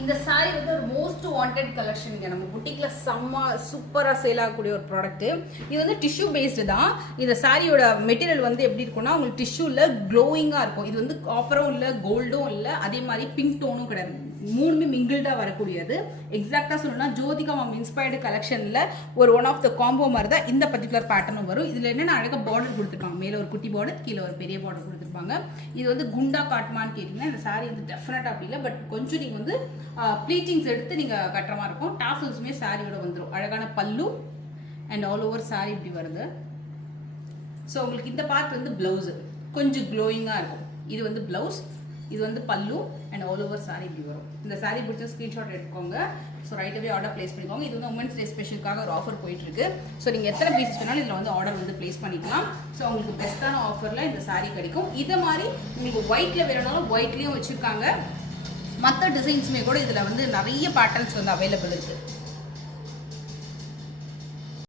இந்த சாரி வந்து ஒரு மோஸ்ட் வாண்டட் கலெக்ஷன். நம்ம புட்டிக்ல செம்ம சூப்பராக சேல் ஆகக்கூடிய ஒரு ப்ராடக்ட். இது வந்து டிஷ்யூ பேஸ்டு தான். இந்த சாரியோட மெட்டீரியல் வந்து எப்படி இருக்கும்னா உங்களுக்கு டிஷ்யூல க்ளோயிங்காக இருக்கும். இது வந்து காப்பரும் இல்லை, கோல்டும் இல்லை, அதே மாதிரி பிங்க் டோனும் கிடையாது. மூணுமே மிங்கிள்டாக வரக்கூடியது. எக்ஸாக்டாக சொல்லணும்னா ஜோதிகா மேம் இன்ஸ்பயர்டு கலெக்ஷனில் ஒரு ஒன் ஆஃப் த காம்போ மாதிரி தான் இந்த பர்டிகுலர் பேட்டர்னும் வரும். இதில் என்னென்ன அழகாக பார்டர் கொடுத்துருக்காங்க. மேலே ஒரு குட்டி பார்டர், கீழே ஒரு பெரிய பார்டர் கொடுத்துருப்பாங்க. இது வந்து குண்டா காட்டுமான்னு கேட்டிங்கன்னா இந்த சாரி வந்து டெஃபினட்டாக அப்படி இல்லை, பட் கொஞ்சம் நீங்கள் வந்து ப்ளீட்டிங்ஸ் எடுத்து நீங்கள் கட்டுற மாதிரி இருக்கும். டாசல்ஸுமே சாரியோட வந்துடும். அழகான பல்லு அண்ட் ஆல் ஓவர் சாரி இப்படி வருது. ஸோ உங்களுக்கு இந்த பார்ட் வந்து ப்ளவுஸு கொஞ்சம் க்ளோயிங்காக இருக்கும். இது வந்து ப்ளவுஸ், இது வந்து பல்லு அண்ட் ஆல் ஓவர் சாரி இப்படி வரும். இந்த சாரி பிடிச்ச ஸ்க்ரீன்ஷாட் எடுத்துக்கோங்க. ஸோ ரைட்டாகவே ஆர்டர் ப்ளேஸ் பண்ணிக்கோங்க. இது வந்து உமன்ஸ் டே ஸ்பெஷலுக்காக ஒரு ஆஃபர் போயிட்டுருக்கு. ஸோ நீங்கள் எத்தனை பீசஸ் வேணாலும் இதில் வந்து ஆர்டர் வந்து ப்ளேஸ் பண்ணிக்கலாம். ஸோ உங்களுக்கு பெஸ்ட்டான ஆஃபரில் இந்த சாரி கிடைக்கும். இதை மாதிரி உங்களுக்கு ஒயிட்டில் வேணும்னாலும் ஒயிட்லேயும் வச்சுருக்காங்க. மற்ற டிசைன்ஸுமே கூட இதில் வந்து நிறைய பேட்டர்ன்ஸ் வந்து அவைலபிள் இருக்குது.